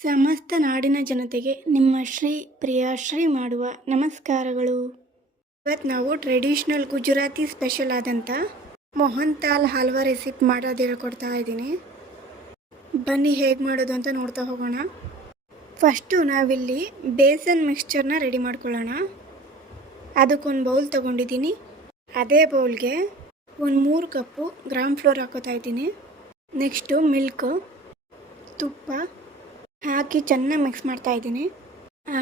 ಸಮಸ್ತ ನಾಡಿನ ಜನತೆಗೆ ನಿಮ್ಮ ಶ್ರೀ ಮಾಡುವ ನಮಸ್ಕಾರಗಳು. ಇವತ್ತು ನಾವು ಟ್ರೆಡಿಷ್ನಲ್ ಗುಜರಾತಿ ಸ್ಪೆಷಲ್ ಆದಂಥ ಮೋಹನ್ ತಾಲ್ ಹಲ್ವಾ ರೆಸಿಪಿ ಮಾಡೋದು ಹೇಳ್ಕೊಡ್ತಾ ಇದ್ದೀನಿ. ಬನ್ನಿ ಹೇಗೆ ಮಾಡೋದು ಅಂತ ನೋಡ್ತಾ ಹೋಗೋಣ. ಫಸ್ಟು ನಾವಿಲ್ಲಿ ಬೇಸನ್ ಮಿಕ್ಸ್ಚರ್ನ ರೆಡಿ ಮಾಡ್ಕೊಳ್ಳೋಣ. ಅದಕ್ಕೊಂದು ಬೌಲ್ ತೊಗೊಂಡಿದ್ದೀನಿ. ಅದೇ ಬೌಲ್ಗೆ ಒಂದು 3 ಕಪ್ಪು ಗ್ರಾಮ್ ಫ್ಲೋರ್ ಹಾಕೋತಾ ಇದ್ದೀನಿ. ನೆಕ್ಸ್ಟು ಮಿಲ್ಕು, ತುಪ್ಪ ಹಾಕಿ ಚೆನ್ನಾಗಿ ಮಿಕ್ಸ್ ಮಾಡ್ತಾ ಇದ್ದೀನಿ.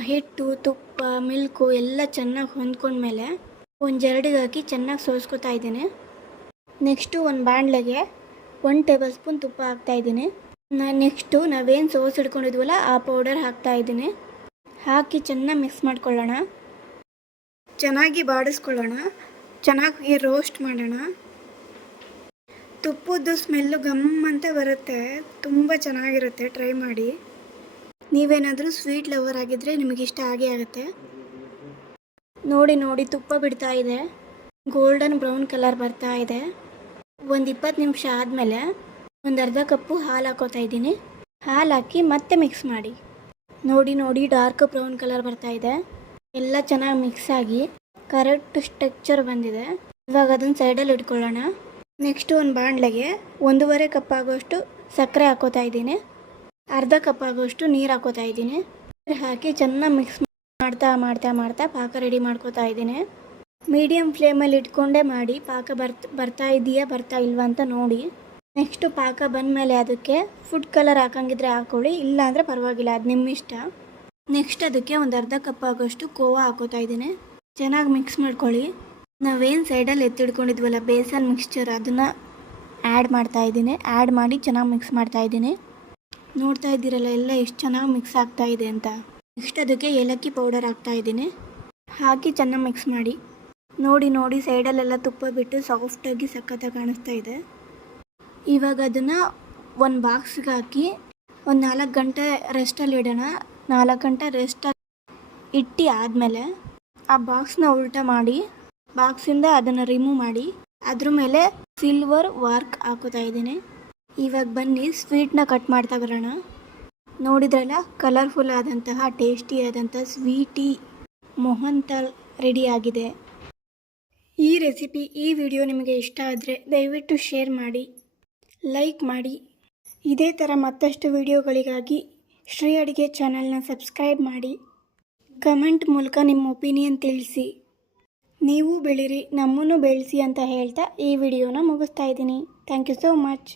ಹಿಟ್ಟು, ತುಪ್ಪ, ಮಿಲ್ಕು ಎಲ್ಲ ಚೆನ್ನಾಗಿ ಹೊಂದ್ಕೊಂಡ್ಮೇಲೆ ಒಂದು ಜರಡಿಗೆ ಹಾಕಿ ಚೆನ್ನಾಗಿ ಸೋಸ್ಕೊತಾ ಇದ್ದೀನಿ. ನೆಕ್ಸ್ಟು ಒಂದು ಬಾಣಲೆಗೆ 1 ಟೇಬಲ್ ಸ್ಪೂನ್ ತುಪ್ಪ ಹಾಕ್ತಾಯಿದ್ದೀನಿ. ನೆಕ್ಸ್ಟು ನಾವೇನು ಸೋಸ್ ಇಟ್ಕೊಂಡಿದ್ವಲ್ಲ ಆ ಪೌಡರ್ ಹಾಕ್ತಾಯಿದ್ದೀನಿ. ಹಾಕಿ ಚೆನ್ನಾಗಿ ಮಿಕ್ಸ್ ಮಾಡ್ಕೊಳ್ಳೋಣ. ಚೆನ್ನಾಗಿ ಬಾಡಿಸ್ಕೊಳ್ಳೋಣ. ಚೆನ್ನಾಗಿ ರೋಸ್ಟ್ ಮಾಡೋಣ. ತುಪ್ಪದ್ದು ಸ್ಮೆಲ್ಲು ಗಮ್ ಅಂತ ಬರುತ್ತೆ. ತುಂಬ ಚೆನ್ನಾಗಿರುತ್ತೆ, ಟ್ರೈ ಮಾಡಿ. ನೀವೇನಾದರೂ ಸ್ವೀಟ್ ಲವರ್ ಆಗಿದ್ದರೆ ನಿಮಗೆ ಇಷ್ಟ ಆಗೇ ಆಗುತ್ತೆ. ನೋಡಿ ತುಪ್ಪ ಬಿಡ್ತಾ ಇದೆ, ಗೋಲ್ಡನ್ ಬ್ರೌನ್ ಕಲರ್ ಬರ್ತಾ ಇದೆ. ಒಂದು 20 ನಿಮಿಷ ಆದಮೇಲೆ ಒಂದು ಅರ್ಧ ಕಪ್ಪು ಹಾಲು ಹಾಕೋತಾ ಇದ್ದೀನಿ. ಹಾಲು ಹಾಕಿ ಮತ್ತೆ ಮಿಕ್ಸ್ ಮಾಡಿ. ನೋಡಿ ಡಾರ್ಕ್ ಬ್ರೌನ್ ಕಲರ್ ಬರ್ತಾ ಇದೆ. ಎಲ್ಲ ಚೆನ್ನಾಗಿ ಮಿಕ್ಸ್ ಆಗಿ ಕರೆಕ್ಟ್ ಸ್ಟ್ರಕ್ಚರ್ ಬಂದಿದೆ. ಇವಾಗ ಅದನ್ನು ಸೈಡಲ್ಲಿ ಇಟ್ಕೊಳ್ಳೋಣ. ನೆಕ್ಸ್ಟು ಒಂದು ಬಾಣಲೆಗೆ 1.5 ಕಪ್ ಆಗೋಷ್ಟು ಸಕ್ಕರೆ ಹಾಕೋತಾ ಇದ್ದೀನಿ. ಅರ್ಧ ಕಪ್ ಆಗೋಷ್ಟು ನೀರು ಹಾಕೋತಾ ಇದ್ದೀನಿ. ಹಾಕಿ ಚೆನ್ನಾಗಿ ಮಿಕ್ಸ್ ಮಾಡ್ತಾ ಪಾಕ ರೆಡಿ ಮಾಡ್ಕೋತಾ ಇದ್ದೀನಿ. ಮೀಡಿಯಮ್ ಫ್ಲೇಮಲ್ಲಿ ಇಟ್ಕೊಂಡೇ ಮಾಡಿ. ಪಾಕ ಬರ್ತಾ ಇದೆಯಾ ಬರ್ತಾ ಇಲ್ವಾ ಅಂತ ನೋಡಿ. ನೆಕ್ಸ್ಟು ಪಾಕ ಬಂದಮೇಲೆ ಅದಕ್ಕೆ ಫುಡ್ ಕಲರ್ ಹಾಕಂಗಿದ್ರೆ ಹಾಕೊಳ್ಳಿ, ಇಲ್ಲ ಅಂದರೆ ಪರವಾಗಿಲ್ಲ, ಅದು ನಿಮ್ಮ ಇಷ್ಟ. ನೆಕ್ಸ್ಟ್ ಅದಕ್ಕೆ ಒಂದು ಅರ್ಧ ಕಪ್ ಆಗೋಷ್ಟು ಕೋವಾ ಹಾಕೋತಾ ಇದ್ದೀನಿ. ಚೆನ್ನಾಗಿ ಮಿಕ್ಸ್ ಮಾಡ್ಕೊಳ್ಳಿ. ನಾವೇನು ಸೈಡಲ್ಲಿ ಎತ್ತಿಡ್ಕೊಂಡಿದ್ವಲ್ಲ ಬೇಸನ್ ಮಿಕ್ಸ್ಚರ್, ಅದನ್ನು ಆ್ಯಡ್ ಮಾಡ್ತಾ ಇದ್ದೀನಿ. ಆ್ಯಡ್ ಮಾಡಿ ಚೆನ್ನಾಗಿ ಮಿಕ್ಸ್ ಮಾಡ್ತಾ ಇದ್ದೀನಿ. ನೋಡ್ತಾ ಇದ್ದೀರಲ್ಲ ಎಲ್ಲ ಎಷ್ಟು ಚೆನ್ನಾಗಿ ಮಿಕ್ಸ್ ಆಗ್ತಾ ಇದೆ ಅಂತ. ನೆಕ್ಸ್ಟ್ ಅದಕ್ಕೆ ಏಲಕ್ಕಿ ಪೌಡರ್ ಹಾಕ್ತಾ ಇದ್ದೀನಿ. ಹಾಕಿ ಚೆನ್ನಾಗಿ ಮಿಕ್ಸ್ ಮಾಡಿ. ನೋಡಿ ಸೈಡಲ್ಲೆಲ್ಲ ತುಪ್ಪ ಬಿಟ್ಟು ಸಾಫ್ಟಾಗಿ ಸಖತ್ತಾಗಿ ಕಾಣಿಸ್ತಾ ಇದೆ. ಇವಾಗ ಅದನ್ನು ಒಂದು ಬಾಕ್ಸ್ಗೆ ಹಾಕಿ ಒಂದು 4 ಗಂಟೆ ರೆಸ್ಟಲ್ಲಿ ಇಡೋಣ. 4 ಗಂಟೆ ರೆಸ್ಟಲ್ಲಿ ಇಟ್ಟು ಆದಮೇಲೆ ಆ ಬಾಕ್ಸ್ನ ಉಲ್ಟಾ ಮಾಡಿ ಬಾಕ್ಸಿಂದ ಅದನ್ನು ರಿಮೂವ್ ಮಾಡಿ ಅದ್ರ ಮೇಲೆ ಸಿಲ್ವರ್ ವಾರ್ಕ್ ಹಾಕೋತಾ ಇದ್ದೀನಿ. ಇವಾಗ ಬನ್ನಿ ಸ್ವೀಟ್ನ ಕಟ್ ಮಾಡ್ತಾ ಬರೋಣ. ನೋಡಿದ್ರಲ್ಲ, ಕಲರ್ಫುಲ್ ಆದಂತಹ ಟೇಸ್ಟಿ ಆದಂಥ ಸ್ವೀಟಿ ಮೋಹನ್ ತಾಲ್ ರೆಡಿ ಆಗಿದೆ. ಈ ರೆಸಿಪಿ, ಈ ವಿಡಿಯೋ ನಿಮಗೆ ಇಷ್ಟ ಆದರೆ ದಯವಿಟ್ಟು ಶೇರ್ ಮಾಡಿ, ಲೈಕ್ ಮಾಡಿ. ಇದೇ ಥರ ಮತ್ತಷ್ಟು ವಿಡಿಯೋಗಳಿಗಾಗಿ ಶ್ರೀ ಅಡುಗೆ ಚಾನಲ್ನ ಸಬ್ಸ್ಕ್ರೈಬ್ ಮಾಡಿ. ಕಮೆಂಟ್ ಮೂಲಕ ನಿಮ್ಮ ಒಪಿನಿಯನ್ ತಿಳಿಸಿ. ನೀವು ಬೆಳೀರಿ, ನಮ್ಮನ್ನು ಬೆಳೆಸಿ ಅಂತ ಹೇಳ್ತಾ ಈ ವಿಡಿಯೋನ ಮುಗಿಸ್ತಾ ಇದ್ದೀನಿ. Thank you so much.